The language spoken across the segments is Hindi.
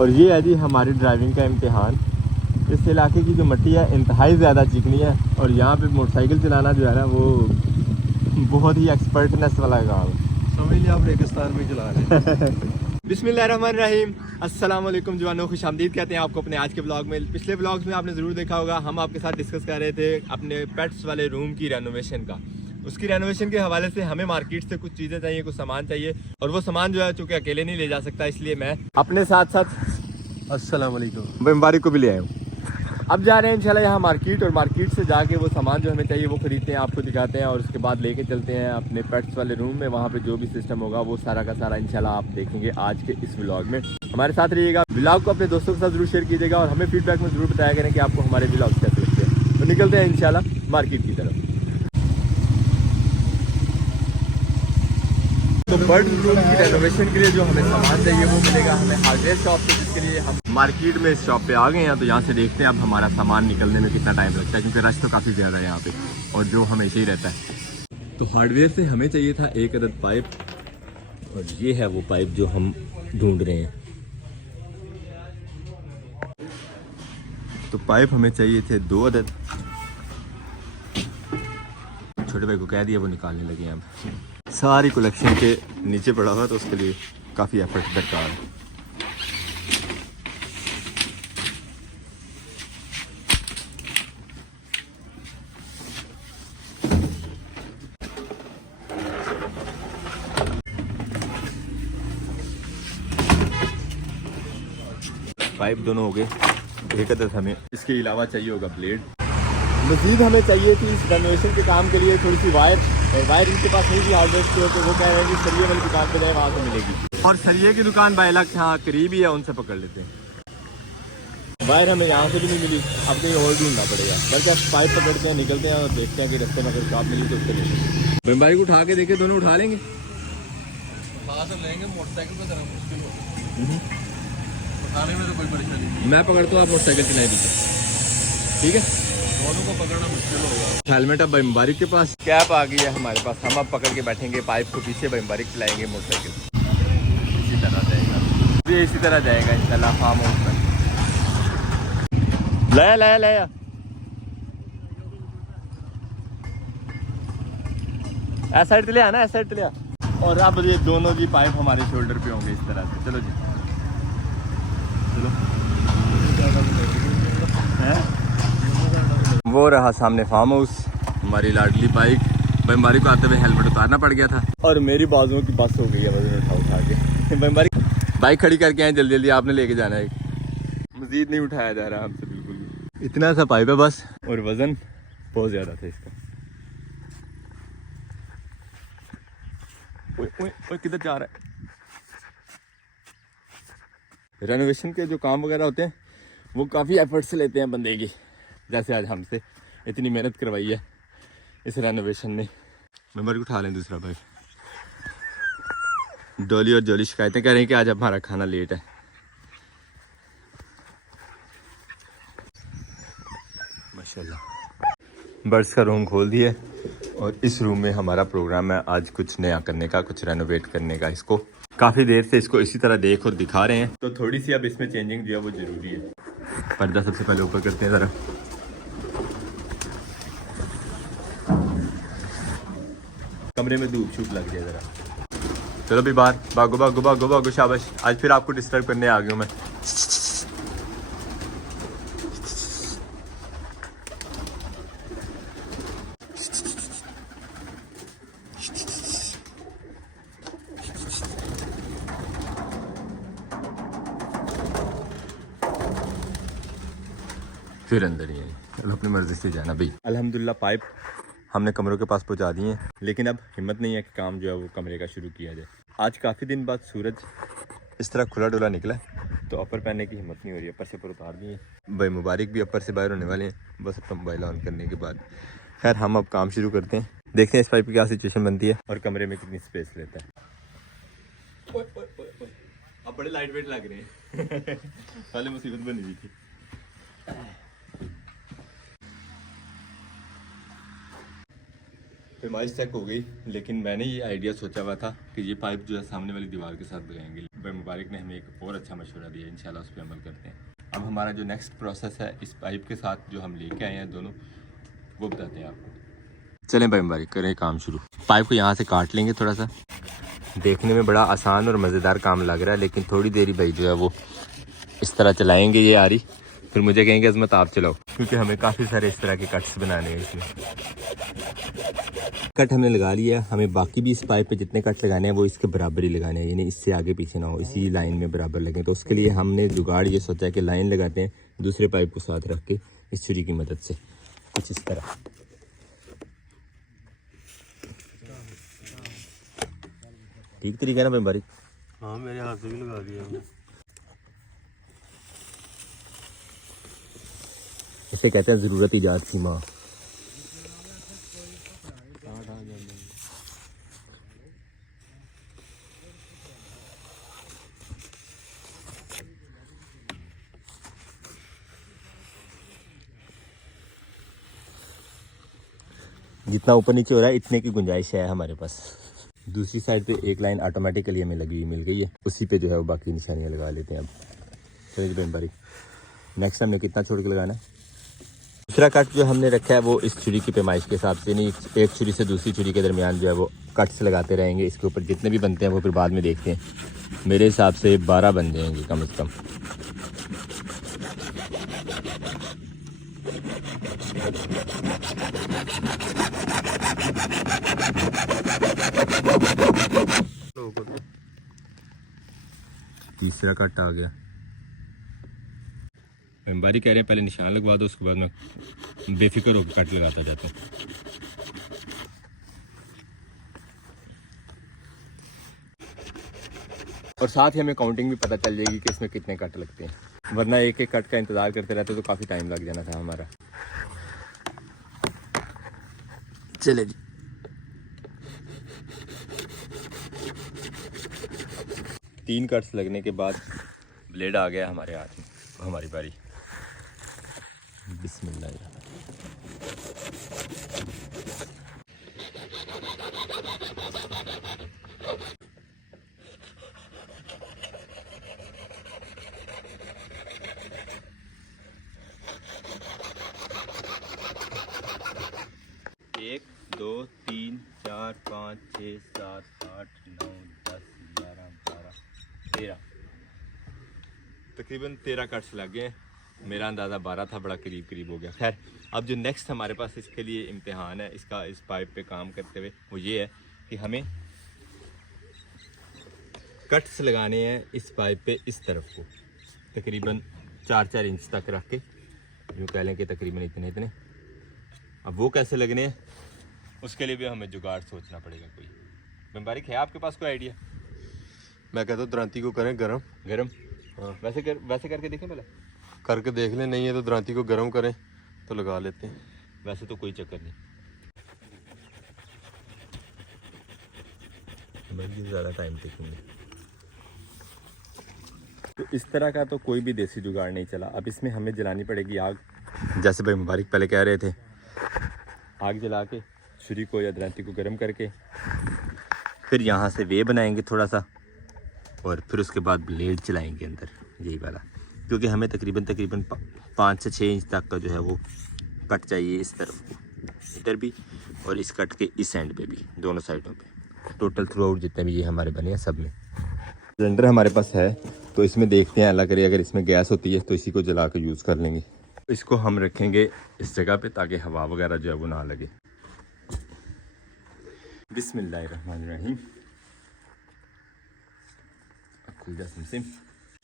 और ये है जी हमारी ड्राइविंग का इम्तिहान। इस इलाके की जो मिट्टी है इंतहाई ज़्यादा चिकनी है और यहाँ पे मोटरसाइकिल चलाना जो है ना वो बहुत ही एक्सपर्टनेस वाला काम है। समझ लिया आप रेगिस्तान में चला रहे हैं। बिस्मिल्लाहिर्रहमानिर्रहीम, अस्सलाम वालेकुम जवानों, खुशामदीद कहते हैं आपको अपने आज के ब्लॉग में। पिछले ब्लॉग्स में आपने ज़रूर देखा होगा, हम आपके साथ डिस्कस कर रहे थे अपने पेट्स वाले रूम की रेनोवेशन का। उसकी रेनोवेशन के हवाले से हमें मार्केट से कुछ चीज़ें चाहिए, कुछ सामान चाहिए और वो सामान जो है चूँकि अकेले नहीं ले जा सकता, इसलिए मैं अपने साथ साथ अस्सलाम वालेकुम। मुबारक को भी ले आया हूँ। अब जा रहे हैं इंशाल्लाह यहाँ मार्केट, और मार्केट से जाके वो सामान जो हमें चाहिए वो खरीदते हैं, आपको दिखाते हैं और उसके बाद लेके चलते हैं अपने पेट्स वाले रूम में। वहाँ पे जो भी सिस्टम होगा वो सारा का सारा इंशाल्लाह आप देखेंगे आज के इस व्लॉग में। हमारे साथ रहिएगा, व्लॉग को अपने दोस्तों के साथ जरूर शेयर कीजिएगा और हमें फीडबैक में जरूर बताया करें कि आपको हमारे व्लॉग कैसे लगते हैं। तो निकलते हैं इंशाल्लाह मार्केट की तरफ। तो बर्ड रूम की रेनोवेशन के लिए जो हमें सामान चाहिए वो मिलेगा हमें हार्डवेयर शॉप से, जिसके लिए हम मार्केट में इस शॉप पे आ गए हैं। तो यहाँ से देखते हैं अब हमारा सामान निकलने में कितना टाइम लगता है, क्योंकि रश तो काफ़ी ज़्यादा है यहाँ पे और जो हमेशा ही रहता है। तो हार्डवेयर से हमें चाहिए था 1 अदद पाइप, और ये है वो पाइप जो हम ढूंढ रहे हैं। तो पाइप हमें चाहिए थे 2 अदद। छोटे भाई को कह दिया, वो निकालने लगे हैं। अब सारी कलेक्शन के नीचे पड़ा हुआ, तो उसके लिए काफ़ी एफर्ट दरकार है। पाइप दोनों हो गए, 1 अदद हमें इसके अलावा चाहिए होगा ब्लेड। मज़ीद हमें चाहिए थी इस रेनोवेशन के काम के लिए थोड़ी सी वायर इनके पास नहीं थी हार्डवेयर स्टोर पे। वो कह रहे हैं कि सरिये वाली दुकान पे जाए, वहाँ से मिलेगी। और सरिये की दुकान बाइलक हाँ करीब ही है, उनसे पकड़ लेते हैं। वायर हमें यहाँ से भी नहीं मिली, अब कहीं और ढूंढना पड़ेगा। बल्कि अब पाइप पकड़ते हैं, निकलते हैं और देखते हैं कि रास्ते में अगर शॉप मिली तो उससे लेंगे। बीमारी को उठा के देखे, दोनों उठा लेंगे। लेंगे मोटरसाइकिल पे जरा मुश्किल हो, उठाने में तो कोई परेशानी नहीं। मैं पकड़ता हूँ, आप मोटरसाइकिल चलाए पीछे, ठीक है? दोनों को पकड़ना मुश्किल होगा। हेलमेट अब मुबारक के पास, कैप आ गई है हमारे पास। हम अब पकड़ के बैठेंगे, पाइप को पीछे मुबारक चलाएंगे मोटरसाइकिल। इसी तरह जाएगा, ये इसी तरह जाएगा इंशाल्लाह फार्म हाउस पर। लाया लाया लाया, ऐसा साइड ले आना, ऐसा साइड ले आ। और अब ये दोनों जी पाइप हमारे शोल्डर पे होंगे इस तरह से। चलो जी चलो। हैं? वो रहा सामने फार्म हाउस, हमारी लाडली बाइक। बीमारी को आते हुए हेलमेट उतारना पड़ गया था और मेरी बाजुओं की बस हो गई है वजन उठा के। बीमारी बाइक खड़ी करके आए, जल्दी जल्दी आपने लेके जाना है। मजीद नहीं उठाया जा रहा हमसे बिल्कुल भी। इतना सा पाइप है बस, और वजन बहुत ज़्यादा था इसका। ओए ओए ओए, किधर जा रहा है? रेनोवेशन के जो काम वगैरह होते हैं वो काफ़ी एफर्ट से लेते हैं बंदे की। जैसे आज हमसे इतनी मेहनत करवाई है इस रेनोवेशन में। मेंबर को उठा लें दूसरा भाई। डॉली और जॉली शिकायतें कर रहे हैं कि आज हमारा खाना लेट है। माशाल्लाह बर्ड्स का रूम खोल दिया और इस रूम में हमारा प्रोग्राम है आज कुछ नया करने का, कुछ रेनोवेट करने का। इसको काफ़ी देर से इसको इसी तरह देख और दिखा रहे हैं, तो थोड़ी सी अब इसमें चेंजिंग जो है वो ज़रूरी है। पर्दा सबसे पहले ऊपर करते हैं ज़रा। कमरे में धूप छूट लग जाए ज़रा। चलो भी बाहर भागो भागो भागो भागो, शाबाश। आज फिर आपको डिस्टर्ब करने आ गया हूँ मैं। फिर अंदर ही है, अब अपनी मर्जी से जाना भाई। अल्हम्दुलिल्लाह पाइप हमने कमरों के पास पहुंचा दिए हैं, लेकिन अब हिम्मत नहीं है कि काम जो है वो कमरे का शुरू किया जाए। आज काफ़ी दिन बाद सूरज इस तरह खुला डुला निकला है, तो अपर पहनने की हिम्मत नहीं हो रही है। अपर से ऊपर उतार दिए भाई, मुबारक भी अपर से बाहर होने वाले हैं बस अपना मोबाइल ऑन करने के बाद। खैर हम अब काम शुरू करते हैं, देखते हैं इस पाइप की क्या सिचुएशन बनती है और कमरे में कितनी स्पेस लेता है। अब बड़े लाइट वेट लग रहे हैं। पहले मुसीबत बनी हुई थी। पैमाइश चेक हो गई, लेकिन मैंने ये आइडिया सोचा हुआ था कि ये पाइप जो है सामने वाली दीवार के साथ लगाएंगे। भाई मुबारक ने हमें एक और अच्छा मशवरा दिया, इंशाल्लाह उस पर अमल करते हैं। अब हमारा जो नेक्स्ट प्रोसेस है इस पाइप के साथ जो हम लेके आए हैं दोनों, वो बताते हैं आपको। चलें भाई मुबारक, करें काम शुरू। पाइप को यहाँ से काट लेंगे थोड़ा सा। देखने में बड़ा आसान और मज़ेदार काम लग रहा है, लेकिन थोड़ी देरी भाई जो है वो इस तरह चलाएंगे ये आ रही, फिर मुझे कहेंगे अज़मत आप चलाओ, क्योंकि हमें काफ़ी सारे इस तरह के कट्स बनाने हैं। इसमें कट हमने लगा लिया है, हमें बाकी भी इस पाइप पे जितने कट लगाने हैं वो इसके बराबर ही लगाने हैं, यानी इससे आगे पीछे ना हो, इसी लाइन में बराबर लगें। तो उसके लिए हमने जुगाड़ ये सोचा है कि लाइन लगाते हैं दूसरे पाइप को साथ रख के इस छुरी की मदद से, कुछ इस तरह। ठीक तरीका है ना भाई बारीक? हाँ मेरे हाथ से भी लगा दिया। इसे कहते हैं ज़रूरत ईजाद की माँ। जितना ऊपर नीचे हो रहा है इतने की गुंजाइश है हमारे पास। दूसरी साइड पे एक लाइन ऑटोमेटिकली हमें लगी मिल गई है, उसी पे जो है वो बाकी निशानियाँ लगा लेते हैं अब। चलिए बेन बारीक, नेक्स्ट हमने कितना छोड़ के लगाना है? दूसरा कट जो हमने रखा है वो इस छुरी की पैमाइश के हिसाब से, नहीं एक छुरी से दूसरी छुरी के दरमियान जो है वो कट्स लगाते रहेंगे। इसके ऊपर जितने भी बनते हैं वो फिर बाद में देखते हैं। मेरे हिसाब से 12 बन जाएंगे कम से कम। तीसरा कट आ गया। मेम्बारी कह रहे हैं पहले निशान लगवा दो, उसके बाद मैं बेफिक्र होकर कट लगाता जाता हूँ। और साथ ही हमें काउंटिंग भी पता चल जाएगी कि इसमें कितने कट लगते हैं, वरना एक एक कट का इंतज़ार करते रहते तो काफ़ी टाइम लग जाना था हमारा। चले जी, तीन कट्स लगने के बाद ब्लेड आ गया हमारे हाथ में, हमारी बारी। बिस्मिल्लाह। एक, दो, तीन, चार, 5, 6, 7, 8, 9, 10, 11, 12, 13, तकरीबन 13 कट्स लग गए। मेरा अंदाज़ा 12 था, बड़ा करीब करीब हो गया। खैर, अब जो नेक्स्ट हमारे पास इसके लिए इम्तिहान है इसका, इस पाइप पे काम करते हुए, वो ये है कि हमें कट्स लगाने हैं इस पाइप पे इस तरफ को, तकरीबन 4-4 इंच तक रख के, यूँ कह लें कि तकरीबन इतने इतने। अब वो कैसे लगने हैं उसके लिए भी हमें जुगाड़ सोचना पड़ेगा कोई। बेमबारिक है आपके पास कोई आइडिया? मैं कहता हूँ द्रांति को करें गरम। गरम? हाँ वैसे करके देखें पहले। करके देख लें, नहीं है तो द्रांति को गरम करें तो लगा लेते हैं। वैसे तो कोई चक्कर नहीं, बल्कि ज़्यादा टाइम टेकिंग है। तो इस तरह का तो कोई भी देसी जुगाड़ नहीं चला। अब इसमें हमें जलानी पड़ेगी आग, जैसे भाई मुबारक पहले कह रहे थे। आग जला के छुरी को या दरांती को गर्म करके फिर यहाँ से वे बनाएंगे थोड़ा सा, और फिर उसके बाद ब्लेड चलाएंगे अंदर, यही वाला, क्योंकि हमें तकरीबन 5 से 6 इंच तक का जो है वो कट चाहिए इस तरफ को, इधर भी और इस कट के इस एंड पे भी, दोनों साइडों पे। टोटल थ्रू आउट जितने भी ये हमारे बने हैं सब में। सिलेंडर हमारे पास है तो इसमें देखते हैं, अल्लाह करे अगर इसमें गैस होती है तो इसी को जला के यूज़ कर लेंगे। इसको हम रखेंगे इस जगह पे ताकि हवा वगैरह जो है वो ना लगे। बिस्मिल्लाहिर्रहमानिर्रहीम।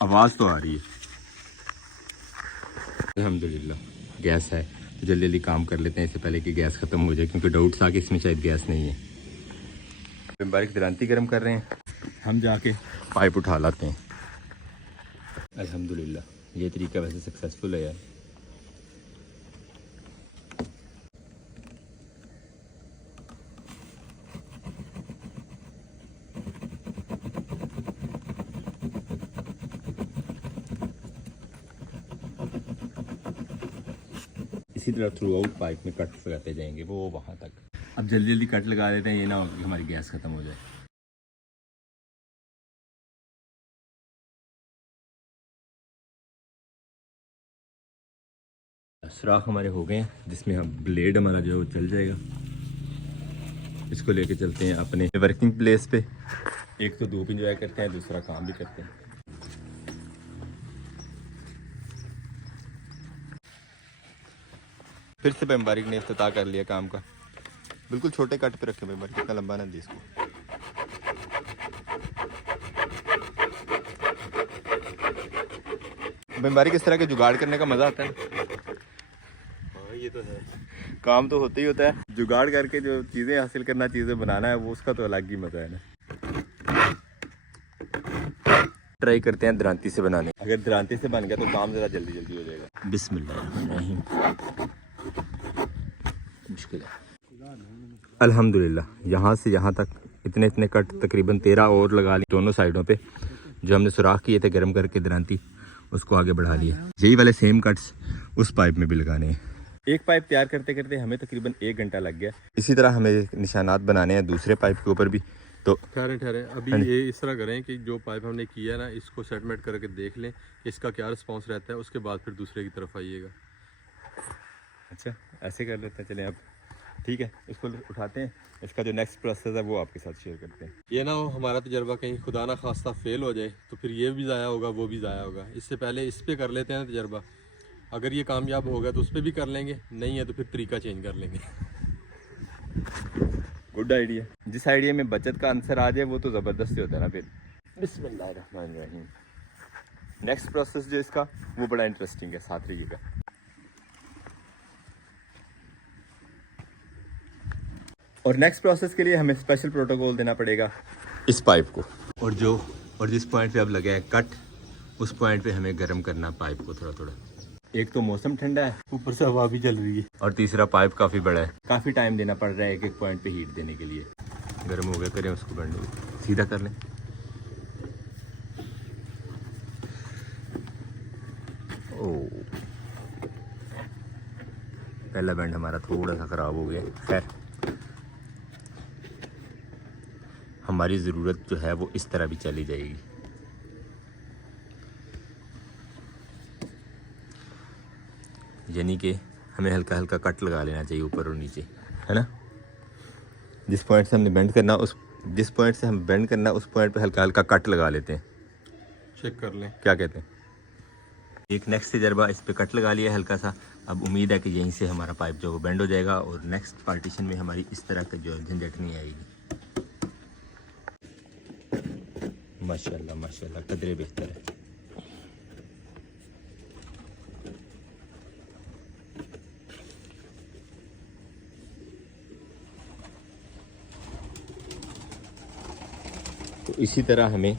आवाज़ तो आ रही है, अल्हम्दुलिल्लाह गैस है। तो जल्दी जल्दी काम कर लेते हैं इससे पहले कि गैस ख़त्म हो जाए, क्योंकि डाउट था कि इसमें शायद गैस नहीं है। बारीक दरांती गर्म कर रहे हैं, हम जाके पाइप उठा लाते हैं। अल्हम्दुलिल्लाह ये तरीका वैसे सक्सेसफुल है यार। इसी तरह थ्रू आउट पाइप में कट लगाते जाएंगे वो वहाँ तक। अब जल्दी जल्दी कट लगा देते हैं, ये ना हो कि हमारी गैस ख़त्म हो जाए। सुराख हमारे हो गए हैं जिसमें हम ब्लेड हमारा जो है वो चल जाएगा। इसको लेके चलते हैं अपने वर्किंग प्लेस पे। एक तो धूप इंजॉय करते हैं, दूसरा काम भी करते हैं। फिर से बेमबारिक ने इफ्तिताह कर लिया काम का। बिल्कुल छोटे कट पे रखे बेमबारिक, इतना लंबा ना दी इसको। बेमबारिक इस तरह के जुगाड़ करने का मज़ा आता है। हाँ ये तो है, काम तो होता ही होता है, जुगाड़ करके जो चीज़ें हासिल करना, चीज़ें बनाना है, वो उसका तो अलग ही मज़ा है ना। ट्राई करते हैं दरांती से बनाने। अगर दरांती से बन गया तो काम ज़रा जल्दी जल्दी हो जाएगा। बिस्मिल्लाहिर्रहमानिर्रहीम। मुश्किल है। अल्हम्दुलिल्लाह यहाँ से यहाँ तक इतने इतने कट तकरीबन 13 और लगा लिए दोनों साइडों पे। जो हमने सुराख किए थे गर्म करके दरांती, उसको आगे बढ़ा लिया। यही वाले सेम कट्स उस पाइप में भी लगाने हैं। एक पाइप तैयार करते करते हमें तकरीबन 1 घंटा लग गया। इसी तरह हमें निशानात बनाने हैं दूसरे पाइप के ऊपर भी। तो ठहरे अभी ये इस तरह करें कि जो पाइप हमने किया है ना, इसको सेटमेंट करके देख लें कि इसका क्या रिस्पॉन्स रहता है, उसके बाद फिर दूसरे की तरफ आइएगा। अच्छा ऐसे कर लेते हैं, चलें अब ठीक है। इसको उठाते हैं, इसका जो नेक्स्ट प्रोसेस है वो आपके साथ शेयर करते हैं। ये ना हो हमारा तजर्बा कहीं खुदा ना खास्ता फेल हो जाए तो फिर ये भी ज़ाया होगा, वो भी ज़ाया होगा। इससे पहले इस पे कर लेते हैं तजर्बा। अगर ये कामयाब होगा तो उस पर भी कर लेंगे, नहीं है तो फिर तरीका चेंज कर लेंगे। Good idea. जिस आइडिया में बचत का आंसर आ जाए वो तो ज़बरदस्त होता है ना फिर। बिस्मिल्लाहिर्रहमानिर्रहीम। नेक्स्ट प्रोसेस जो इसका वो बड़ा इंटरेस्टिंग है 7 तरीके का। और नेक्स्ट प्रोसेस के लिए हमें स्पेशल प्रोटोकॉल देना पड़ेगा इस पाइप को। और जिस पॉइंट पे अब लगे हैं कट, उस पॉइंट पे हमें गर्म करना पाइप को थोड़ा थोड़ा। एक तो मौसम ठंडा है, ऊपर से हवा भी चल रही है, और तीसरा पाइप काफ़ी बड़ा है। काफ़ी टाइम देना पड़ रहा है एक एक पॉइंट पे हीट देने के लिए। गर्म हो गया, करें उसको बढ़ने को सीधा कर लें। ओ पहला बैंड हमारा थोड़ा सा ख़राब हो गया। खैर हमारी ज़रूरत जो है वो इस तरह भी चली जाएगी। यानी कि हमें हल्का हल्का कट लगा लेना चाहिए ऊपर और नीचे, है ना। जिस पॉइंट से हमने बेंड करना, जिस पॉइंट से हम बेंड करना उस पॉइंट पे हल्का हल्का कट लगा लेते हैं। चेक कर लें क्या कहते हैं। एक नेक्स्ट तजर्बा, इस पे कट लगा लिया हल्का सा। अब उम्मीद है कि यहीं से हमारा पाइप जो वो बेंड हो जाएगा और नेक्स्ट पार्टीशन में हमारी इस तरह का जो झंझट नहीं आएगी। माशाल्लाह माशाल्लाह, कदरे बेहतर है। तो इसी तरह हमें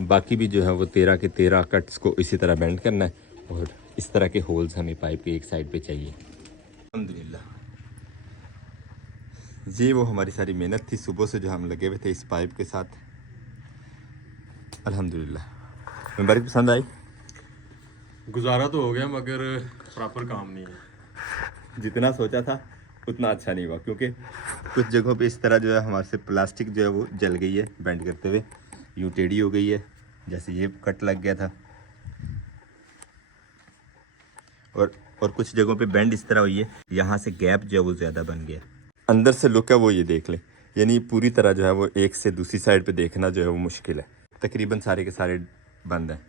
बाकी भी जो है वो 13 के 13 कट्स को इसी तरह बेंड करना है। और इस तरह के होल्स हमें पाइप के एक साइड पे चाहिए। अल्हम्दुलिल्लाह, ये वो हमारी सारी मेहनत थी सुबह से जो हम लगे हुए थे इस पाइप के साथ। अल्हम्दुलिल्लाह मेरी पसंद आई। गुजारा तो हो गया मगर प्रॉपर काम नहीं है। जितना सोचा था उतना अच्छा नहीं हुआ, क्योंकि कुछ जगहों पे इस तरह जो है हमारे से प्लास्टिक जो है वो जल गई है बेंड करते हुए, यूँ टेढ़ी हो गई है, जैसे ये कट लग गया था। और कुछ जगहों पे बेंड इस तरह हुई है, यहाँ से गैप जो है वो ज़्यादा बन गया। अंदर से लुक है वो ये देख लें, यानी पूरी तरह जो है वो एक से दूसरी साइड पे देखना जो है वो मुश्किल है। तकरीबन सारे के सारे बंद हैं,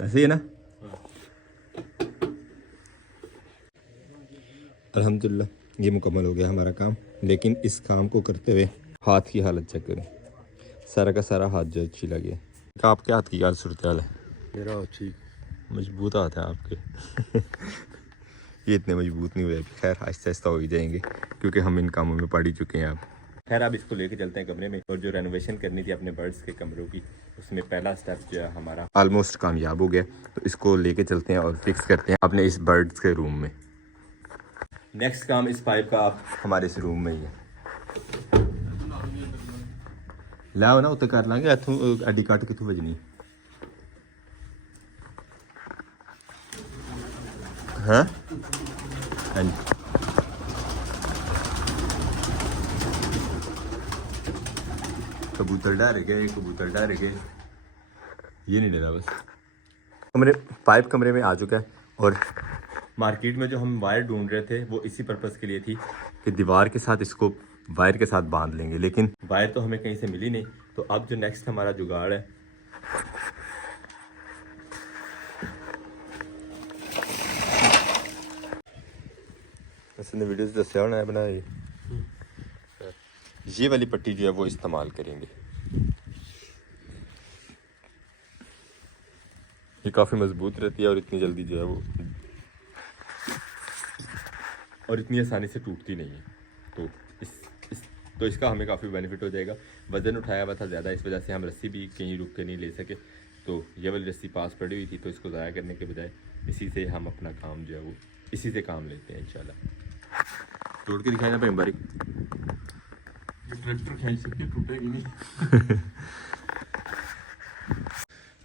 ऐसे ही है ना। अल्हम्दुलिल्लाह ये मुकम्मल हो गया हमारा काम। लेकिन इस काम को करते हुए हाथ की हालत चेक करें, सारा का सारा हाथ जो छिला गया। आपके हाथ की क्या सूरत हाल है? मेरा ठीक मजबूत हाथ है आपके। ये इतने मजबूत नहीं हुए अभी, खैर आहिस्ता आहिस्ता हो ही जाएंगे क्योंकि हम इन कामों में पड़ ही चुके हैं अब। खैर अब इसको लेके चलते हैं कमरे में, और जो रेनोवेशन करनी थी अपने बर्ड्स के कमरों की, उसमें पहला स्टेप जो है हमारा ऑलमोस्ट कामयाब हो गया। तो इसको लेके चलते हैं और फिक्स करते हैं अपने इस बर्ड्स के रूम में। नेक्स्ट काम इस पाइप का आप हमारे इस रूम में ही है। लाओ ना उत्ते कर लांगे, इथों अड्डी कट कितों बजनी। हाँ हाँ जी, कबूतर डर गए, कबूतर डर गए। ये नहीं डरा बस। पाइप कमरे में आ चुका है और मार्केट में जो हम वायर ढूंढ रहे थे वो इसी पर्पज़ के लिए थी कि दीवार के साथ इसको वायर के साथ बांध लेंगे, लेकिन वायर तो हमें कहीं से मिली नहीं। तो अब जो नेक्स्ट हमारा जुगाड़ है, उसने वीडियो से दसिया होना है बनाए, ये वाली पट्टी जो है वो इस्तेमाल करेंगे। ये काफ़ी मजबूत रहती है और इतनी जल्दी जो है वो और इतनी आसानी से टूटती नहीं है। तो तो इसका हमें काफ़ी बेनिफिट हो जाएगा। वज़न उठाया हुआ था ज़्यादा, इस वजह से हम रस्सी भी कहीं रुक के नहीं ले सके। तो ये वाली रस्सी पास पड़ी हुई थी, तो इसको ज़ाया करने के बजाय इसी से हम अपना काम जो है वो इसी से काम लेते हैं इंशाल्लाह। तोड़ के दिखाए ना भाई बारीक, ट्रैक्टर खींच सकती है, टूटेगी नहीं।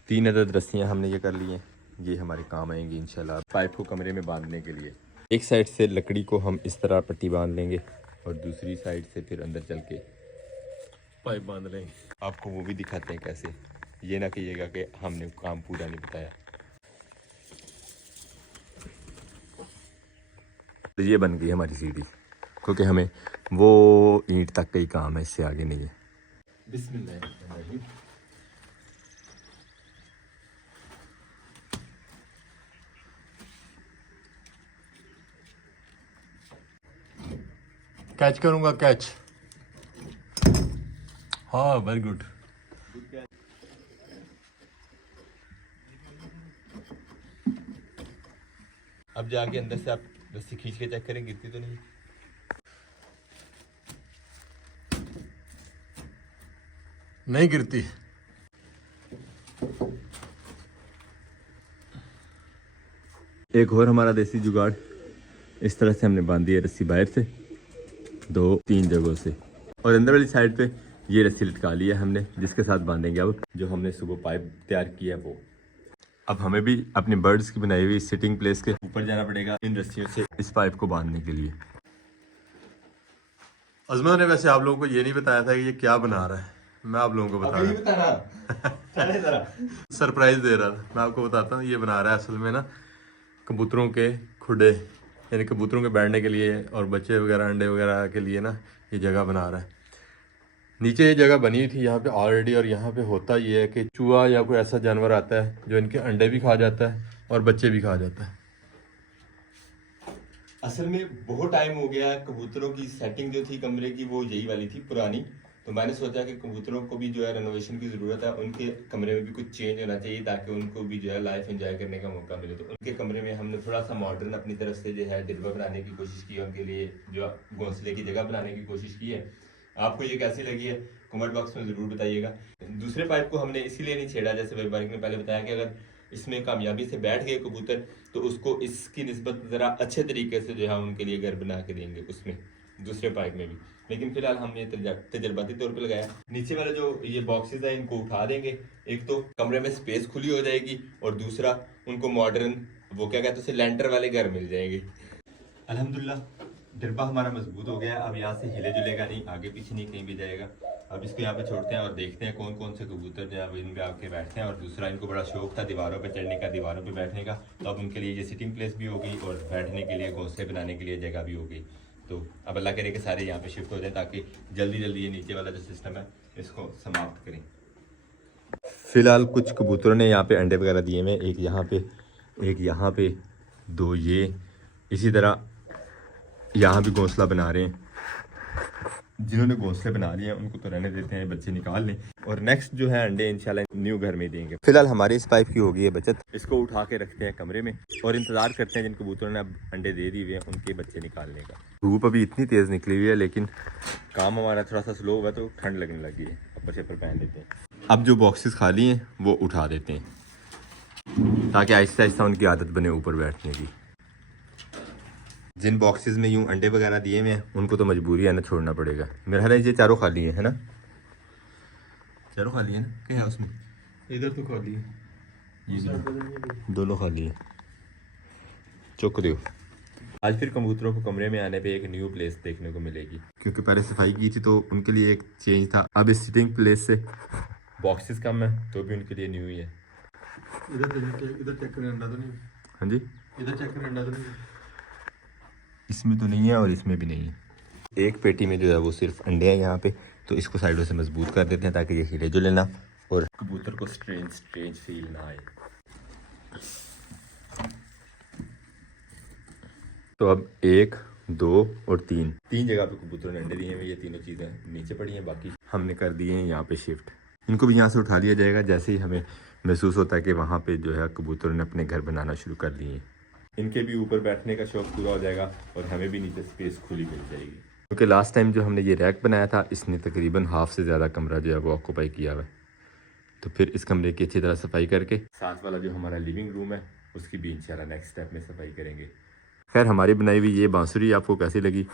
3 अदद रस्सियाँ हमने ये कर ली हैं, ये हमारे काम आएंगी इंशाल्लाह पाइप को कमरे में बांधने के लिए। एक साइड से लकड़ी को हम इस तरह पट्टी बांध लेंगे और दूसरी साइड से फिर अंदर चल के पाइप बांध लेंगे। आपको वो भी दिखाते हैं कैसे। ये ना कहिएगा कि हमने काम पूरा नहीं बताया। तो ये बन गई हमारी सीढ़ी, क्योंकि हमें वो ईंट तक का ही काम है, इससे आगे नहीं है। बिस्मिल्लाह। कैच करूंगा, कैच। हाँ, वेरी गुड। अब जाके अंदर से आप रस्सी खींच के चेक करें गिरती तो नहीं। नहीं गिरती। एक और हमारा देसी जुगाड़, इस तरह से हमने बांधी है रस्सी बाहर से 2-3 जगहों से, और अंदर वाली साइड पे ये रस्सी लटका ली है हमने, जिसके साथ बांधेंगे अब जो हमने सुबह पाइप तैयार किया है वो। अब हमें भी अपनी बर्ड्स की बनाई हुई सिटिंग प्लेस के ऊपर जाना पड़ेगा इन रस्सियों से इस पाइप को बांधने के लिए। अजमत ने वैसे आप लोगों को ये नहीं बताया था कि ये क्या बना रहा है। मैं आप लोगों को बता रहा हूँ, सरप्राइज दे रहा था। मैं आपको बताता हूँ, ये बना रहा है असल में ना कबूतरों के खुडे, यानी कबूतरों के बैठने के लिए और बच्चे वगैरह अंडे वगैरह के लिए ना ये जगह बना रहा है। नीचे ये जगह बनी हुई थी यहाँ पे ऑलरेडी, और यहाँ पे होता ये है कि चूहा या कोई ऐसा जानवर आता है जो इनके अंडे भी खा जाता है और बच्चे भी खा जाता है। असल में बहुत टाइम हो गया, कबूतरों की सेटिंग जो थी कमरे की वो यही वाली थी पुरानी। तो मैंने सोचा कि कबूतरों को भी जो है रेनोवेशन की ज़रूरत है, उनके कमरे में भी कुछ चेंज होना चाहिए ताकि उनको भी जो है लाइफ एंजॉय करने का मौका मिले। तो उनके कमरे में हमने थोड़ा सा मॉडर्न अपनी तरफ से जो है डिब्बा बनाने की कोशिश की, उनके लिए जो घोंसले की जगह बनाने की कोशिश की है। आपको ये कैसी लगी है कमेंट बॉक्स में ज़रूर बताइएगा। दूसरे पाइप को हमने इसीलिए नहीं छेड़ा, जैसे भाई बारिक ने पहले बताया कि अगर इसमें कामयाबी से बैठ गए कबूतर तो उसको इसकी निस्बत ज़रा अच्छे तरीके से जो है उनके लिए घर बना के देंगे उसमें, दूसरे पाइप में भी। लेकिन फिलहाल हमने तजर्बाती तौर पे लगाया। नीचे वाला जो ये बॉक्सेस हैं इनको उठा देंगे, एक तो कमरे में स्पेस खुली हो जाएगी और दूसरा उनको मॉडर्न वो क्या कहते हैं उसे लेंटर वाले घर मिल जाएंगे। अल्हम्दुलिल्लाह डिब्बा हमारा मजबूत हो गया। अब यहाँ से हिले जुलेगा नहीं, आगे पीछे नहीं कहीं भी जाएगा। अब इसको यहाँ पे छोड़ते हैं और देखते हैं कौन कौन से कबूतर जो है इन पे आके बैठते हैं। और दूसरा इनको बड़ा शौक था दीवारों पे चढ़ने का, दीवारों पे बैठने का, तो अब उनके लिए ये सिटिंग प्लेस भी होगी और बैठने के लिए घोंसले बनाने के लिए जगह भी होगी। तो अब अल्लाह करे कि सारे यहाँ पे शिफ्ट हो जाए ताकि जल्दी जल्दी ये नीचे वाला जो सिस्टम है इसको समाप्त करें। फिलहाल कुछ कबूतरों ने यहाँ पे अंडे वगैरह दिए हुए, एक यहाँ पे 2 ये, इसी तरह यहाँ भी घोंसला बना रहे हैं। जिन्होंने घोंसले बना लिए हैं उनको तो रहने देते हैं, बच्चे निकाल लें और नेक्स्ट जो है अंडे इंशाल्लाह न्यू घर में देंगे। फिलहाल हमारी इस पाइप की होगी है बचत, इसको उठा के रखते हैं कमरे में और इंतज़ार करते हैं जिन कबूतरों ने अब अंडे दे दिए हुए हैं उनके बच्चे निकालने का। धूप अभी इतनी तेज़ निकली हुई है लेकिन काम हमारा थोड़ा सा स्लो हुआ तो ठंड लगने लगी है। अपर शेपर पहन लेते हैं। अब जो बॉक्सेस खाली हैं वो उठा देते हैं ताकि आहिस्ता आहिस्ता उनकी आदत बने ऊपर बैठने की। जिन बॉक्सेस में यूं अंडे वगैरह दिए हुए हैं उनको तो मजबूरी है ना छोड़ना पड़ेगा। मेरा ख्याल है ये चारों खाली है ना, चारों खाली है ना, क्या है उसमें? इधर तो खाली है, ये दोनों खाली है, चुक दो। आज फिर कबूतरों को कमरे में आने पे एक न्यू प्लेस देखने को मिलेगी, क्योंकि पहले सफाई की थी तो उनके लिए एक चेंज था। अब इस सिटिंग प्लेस से बॉक्सेस कम है तो भी उनके लिए न्यू ही है। इधर चेक करें, अंडा तो नहीं? हाँ जी, इधर चेक कर, अंडा तो नहीं है। इसमें तो नहीं है और इसमें भी नहीं है। एक पेटी में जो है वो सिर्फ अंडे हैं यहाँ पे, तो इसको साइडों से मजबूत कर देते हैं ताकि ये हिले जो लेना और कबूतर को स्ट्रेंज स्ट्रेंज फील ना आए। तो अब 1, 2 और 3 जगह पे कबूतरों ने अंडे दिए हैं। ये तीनों चीज़ें नीचे पड़ी हैं, बाकी हमने कर दिए हैं यहाँ पे शिफ्ट। इनको भी यहाँ से उठा लिया जाएगा जैसे ही हमें महसूस होता है कि वहाँ पे जो है कबूतरों ने अपने घर बनाना शुरू कर दिए हैं। इनके भी ऊपर बैठने का शौक पूरा हो जाएगा और हमें भी नीचे स्पेस खुली मिल जाएगी, क्योंकि लास्ट टाइम जो हमने ये रैक बनाया था इसने तकरीबन हाफ से ज़्यादा कमरा जो है वो ऑक्यूपाई किया हुआ है। तो फिर इस कमरे की अच्छी तरह सफाई करके साथ वाला जो हमारा लिविंग रूम है उसकी भी इंशाल्लाह नेक्स्ट स्टेप में सफाई करेंगे। खैर हमारी बनाई हुई ये बांसुरी आपको कैसी लगी,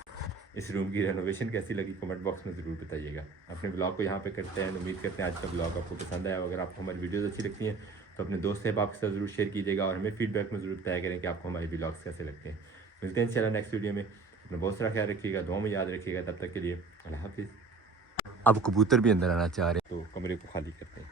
इस रूम की रेनोवेशन कैसी लगी, कमेंट बॉक्स में ज़रूर बताइएगा। अपने ब्लॉग को यहाँ पे करते हैं। उम्मीद करते हैं आज का ब्लॉग आपको पसंद आया। अगर आपको हमारी वीडियोस अच्छी लगती हैं तो अपने दोस्त अहबाब के साथ ज़रूर शेयर कीजिएगा और हमें फीडबैक में ज़रूर बताया करें कि आपको हमारे ब्लॉग्स कैसे लगते हैं। मिलते हैं इंशाल्लाह नेक्स्ट वीडियो में। अपना बहुत सारा ख्याल रखिएगा, दुआ में याद रखिएगा। तब तक के लिए अल्लाह हाफिज़। अब कबूतर भी अंदर आना चाह रहे हैं तो कमरे को खाली करते हैं।